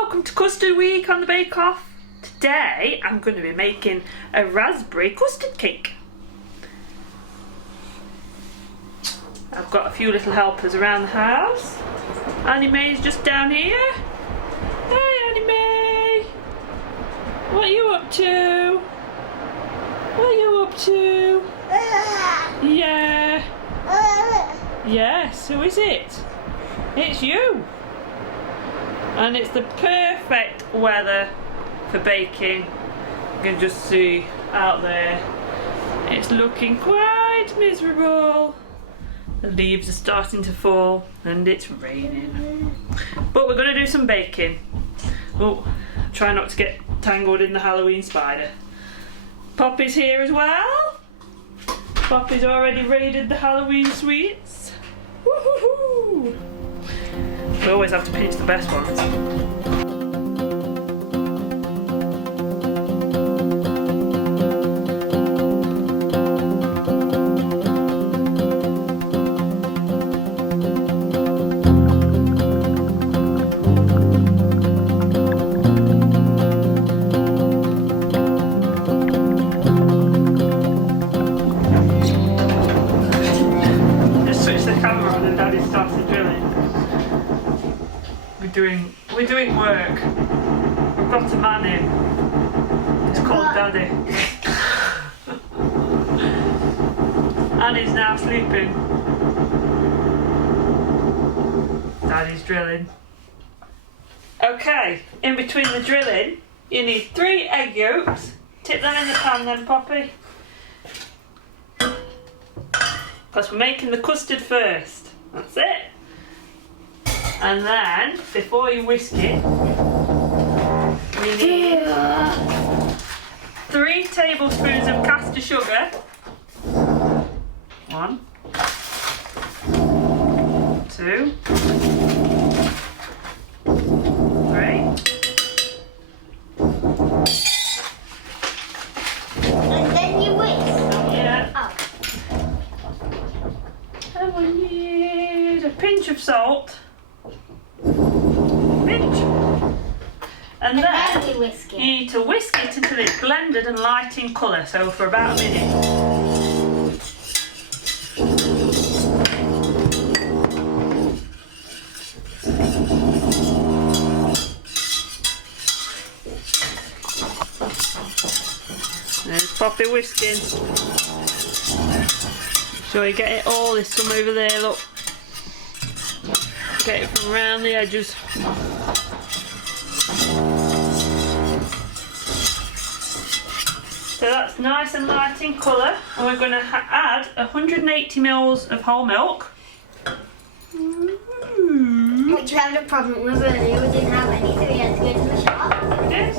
welcome to Custard Week on the Bake Off. Today I'm going to be making a raspberry custard cake. I've got a few little helpers around the house. Annie Mae's just down here. Hey Annie Mae! What are you up to? What are you up to? Yeah. Yes, who is it? It's you. And it's the perfect weather for baking. You can just see out there. It's looking quite miserable. The leaves are starting to fall and it's raining. But we're going to do some baking. Oh, try not to get tangled in the Halloween spider. Poppy's here as well. Poppy's already raided the Halloween sweets. Woohoo! We always have to pinch the best ones. We're doing work. We've got a man in. It's called Daddy. And he's now sleeping. Daddy's drilling. Okay, in between the drilling, you need 3 egg yolks. Tip them in the pan then, Poppy. Because we're making the custard first. That's it. And then, before you whisk it, we need 3 tablespoons of caster sugar. 1, 2, 3. And then you whisk. Yeah. Oh. And we need a pinch of salt. And then you whisk it. You need to whisk it until it's blended and light in colour, so for about a minute. There's Poppy whisking. So you get it all, there's some over there, look. Get it from around the edges. So that's nice and light in colour, and we're going to add 180 ml of whole milk. Which we had a problem with earlier, we didn't have any, so we had to go to the shop. We did.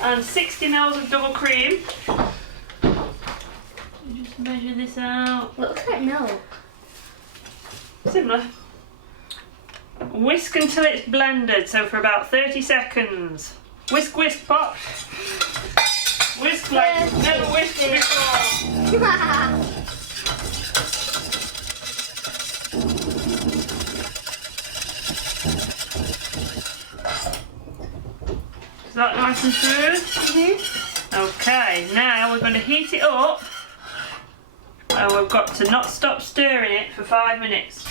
And 60 ml of double cream. Just measure this out. Looks like milk. Similar. Whisk until it's blended, so for about 30 seconds. Whisk, whisk, pop. Whisk like you've never whisked before. Is that nice and smooth? Mm-hmm. Okay, now we're going to heat it up. And we've got to not stop stirring it for 5 minutes.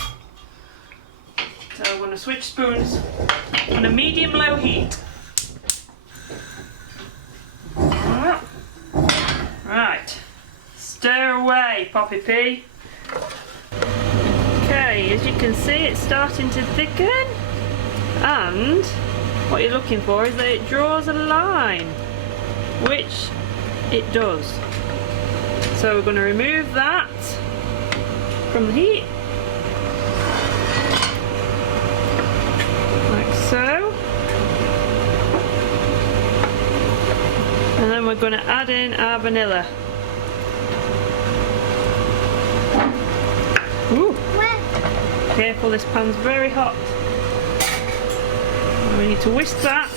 So we're going to switch spoons on a medium-low heat. Right, stir away, Poppy P. Okay, as you can see, it's starting to thicken, and what you're looking for is that it draws a line, which it does. So we're going to remove that from the heat, like so. And then we're going to add in our vanilla. Ooh. Careful, this pan's very hot. And we need to whisk that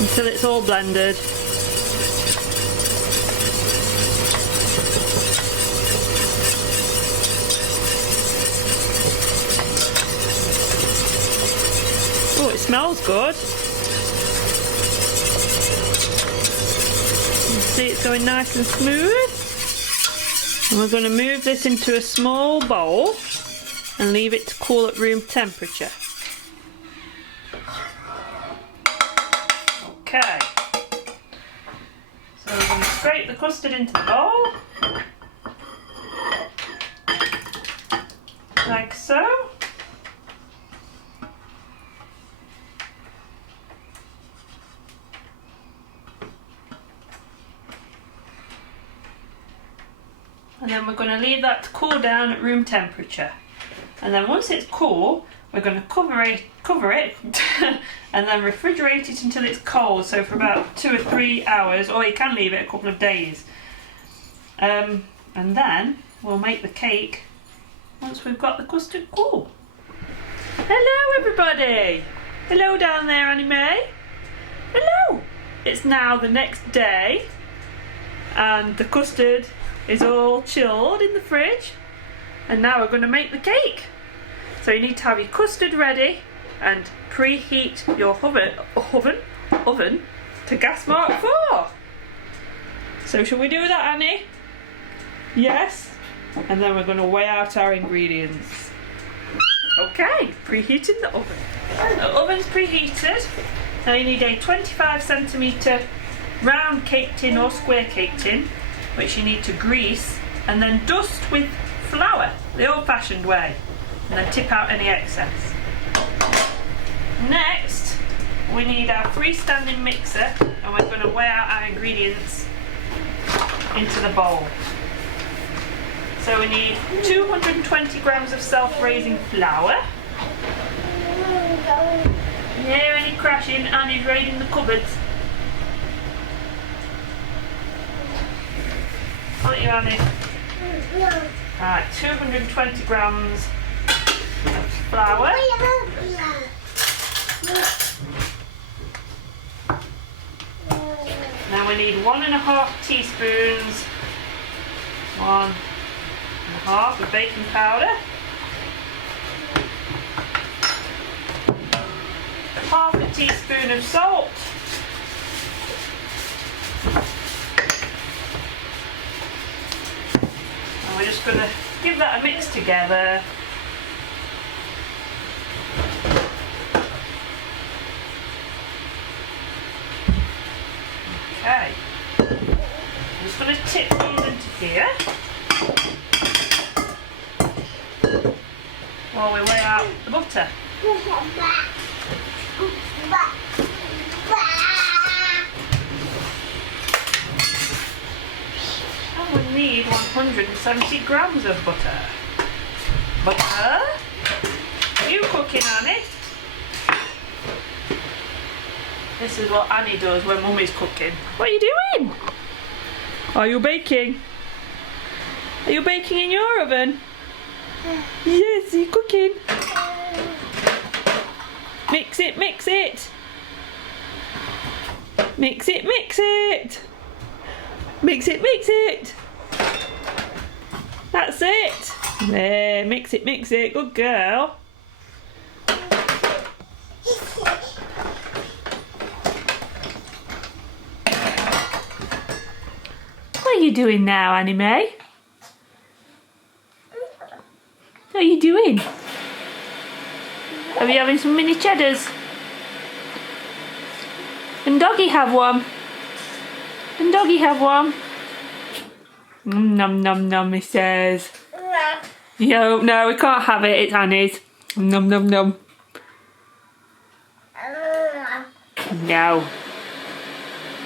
until it's all blended. smells good. You see it's going nice and smooth. And we're going to move this into a small bowl and leave it to cool at room temperature. Okay. So we're going to scrape the custard into the bowl. Like so. And then we're going to leave that to cool down at room temperature. And then once it's cool, we're going to cover it and then refrigerate it until it's cold, so for about 2 or 3 hours, or you can leave it a couple of days. And then we'll make the cake once we've got the custard cool. Hello everybody! Hello down there, Annie Mae. Hello! It's now the next day and the custard is all chilled in the fridge, and now we're going to make the cake. So you need to have your custard ready and preheat your oven to gas mark 4. So shall we do that, Annie? Yes? And then we're going to weigh out our ingredients. Okay, preheating the oven. The oven's preheated. Now you need a 25cm round cake tin or square cake tin, which you need to grease and then dust with flour, the old-fashioned way, and then tip out any excess. Next, we need our freestanding mixer, and we're going to weigh out our ingredients into the bowl. So we need 220 grams of self-raising flour. Hear any crashing? Annie's raiding the cupboards. Aren't you, Annie? Right, 220 grams of flour. Now we need 1.5 teaspoons, 1.5 of baking powder, half a teaspoon of salt, and we're just going to give that a mix together. Okay, I'm just going to tip these into here while we weigh out the butter. And we need 170 grams of butter. Butter? Are you cooking, Annie? This is what Annie does when Mummy's cooking. What are you doing? Are you baking? Are you baking in your oven? Yes, you're cooking. Mix it, mix it. Mix it, mix it. Mix it, mix it. That's it. There, mix it, mix it. Good girl. What are you doing now, Annie Mae? What are you doing? Are we having some mini cheddars? Can Doggy have one? Can Doggy have one? Nom nom nom, he says. Yo, no, we can't have it. It's Annie's. Nom nom nom. No.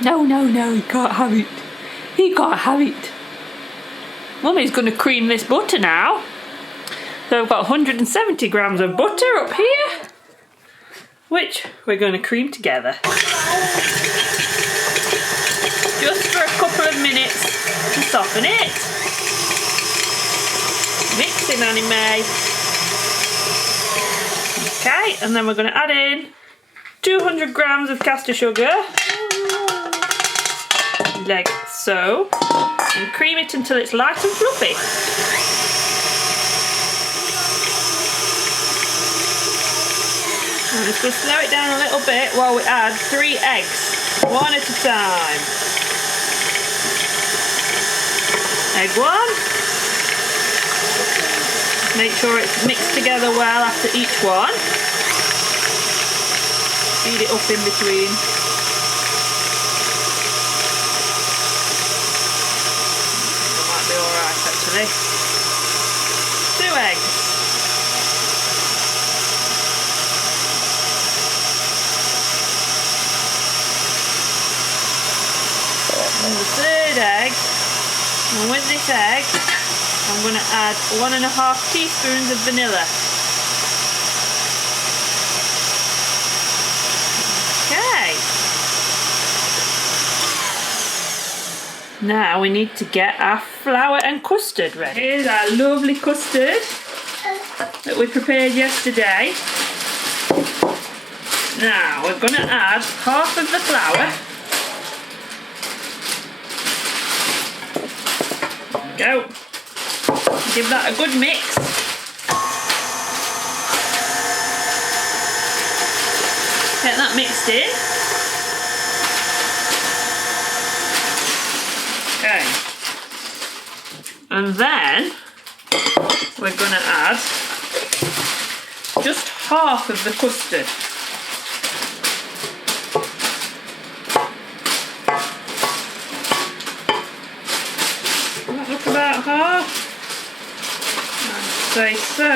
No, no, no, he can't have it. He can't have it. Mummy's going to cream this butter now. So I've got 170 grams of butter up here, which we're going to cream together. Just for a couple of minutes to soften it. Mixing, Annie Mae. Okay, and then we're going to add in 200 grams of caster sugar, like so, and cream it until it's light and fluffy. I'm just going to slow it down a little bit while we add 3 eggs, one at a time. Egg 1. Make sure it's mixed together well after each one. Feed it up in between. That might be alright actually. 2 eggs. And the 3rd egg. And with this egg, I'm going to add 1.5 teaspoons of vanilla. Okay. Now we need to get our flour and custard ready. Here's our lovely custard that we prepared yesterday. Now we're going to add half of the flour. Go. Give that a good mix. Get that mixed in. Okay. And then we're going to add just half of the custard. Look about half. I'd say so.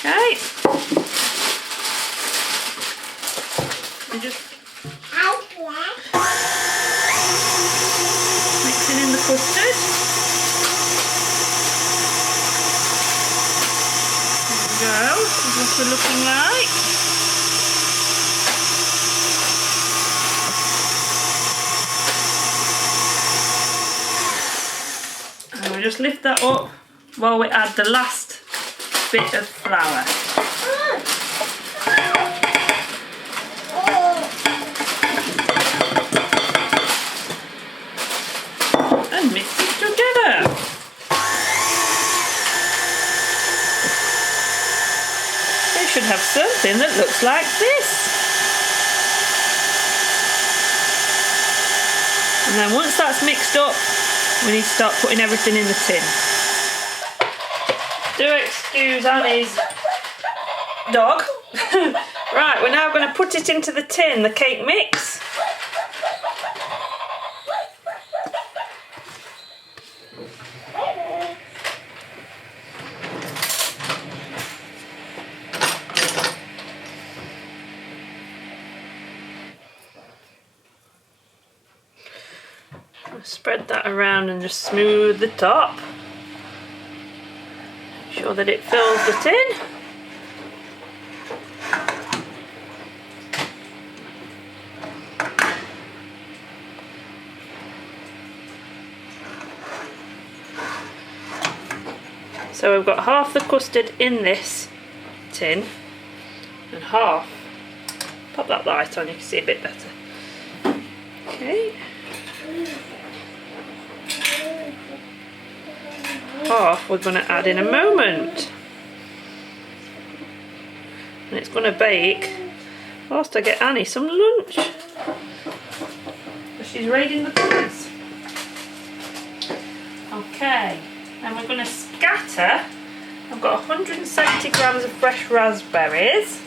Okay. And just mixing in the custard. There we go. That's what we're looking like. Just lift that up while we add the last bit of flour. And mix it together. They should have something that looks like this. And then once that's mixed up, we need to start putting everything in the tin. Do excuse Annie's dog. Right, we're now going to put it into the tin, the cake mix. Spread that around and just smooth the top. Make sure that it fills the tin. So we've got half the custard in this tin and half. Pop that light on, you can see a bit better. Okay. Half we're going to add in a moment, and it's going to bake whilst I get Annie some lunch. She's raiding the cupboards. Okay, and we're going to scatter. I've got 170 grams of fresh raspberries,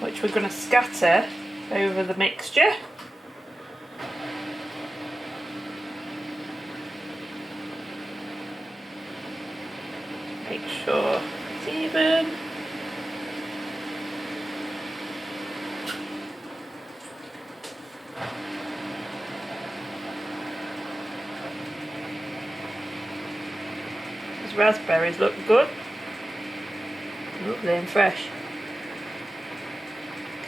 which we're going to scatter over the mixture. Make sure it's even. These raspberries look good. Lovely and fresh.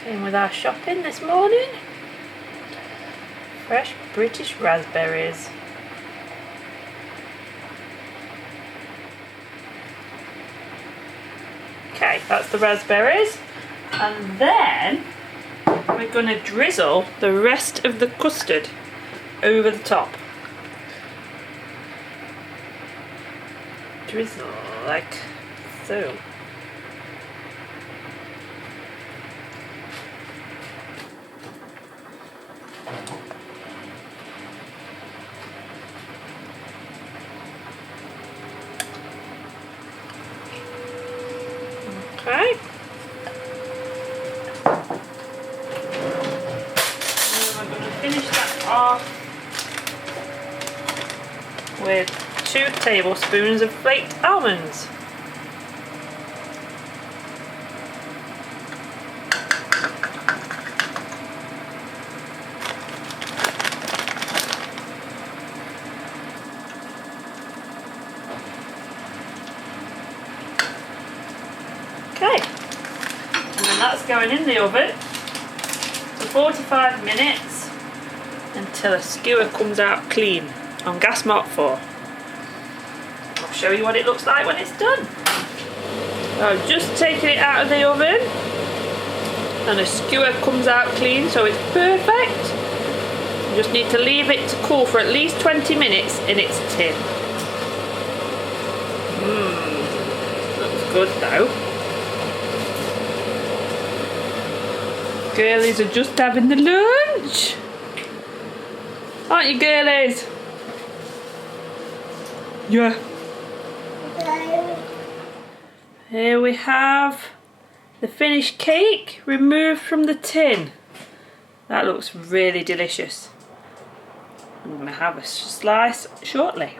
Came with our shopping this morning. Fresh British raspberries. Okay, that's the raspberries, and then we're going to drizzle the rest of the custard over the top. Drizzle like so. Okay. And I'm going to finish that off with 2 tablespoons of flaked almonds. Okay, and then that's going in the oven for 45 minutes until a skewer comes out clean on gas mark 4. I'll show you what it looks like when it's done. I've just taken it out of the oven and a skewer comes out clean, so it's perfect. You just need to leave it to cool for at least 20 minutes in its tin. Looks good though. Girlies are just having the lunch. Aren't you, girlies? Yeah. Here we have the finished cake removed from the tin. That looks really delicious. I'm going to have a slice shortly.